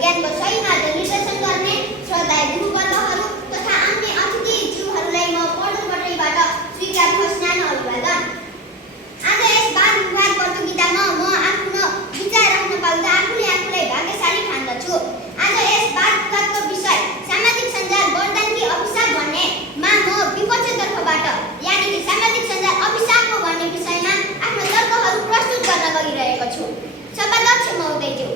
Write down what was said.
ज्ञानको सही मार्ग निर्देशन गर्ने श्रद्धाय गुरुवर्गहरू तथा अन्य अतिथिज्यूहरूलाई म पढ्नुपर्नेबाट स्वीकार होस् न्यानो अभिवादन। आज यस बाल विभाग प्रतियोगितामा म आफ्नो विचार राख्न पाउँदा आफूलाई भाग्यशाली ठान्दछु। आज यस बाल विभागको विषय सामाजिक सञ्जाल वरदान कि अभिशाप भन्नेमा म विपक्षी तर्फबाट यानि कि सामाजिक सञ्जाल अभिशाप हो भन्ने विषयमा आफ्नो तर्कहरू प्रस्तुत गर्न गइरहेको छु। सभाध्यक्ष महोदयज्यू,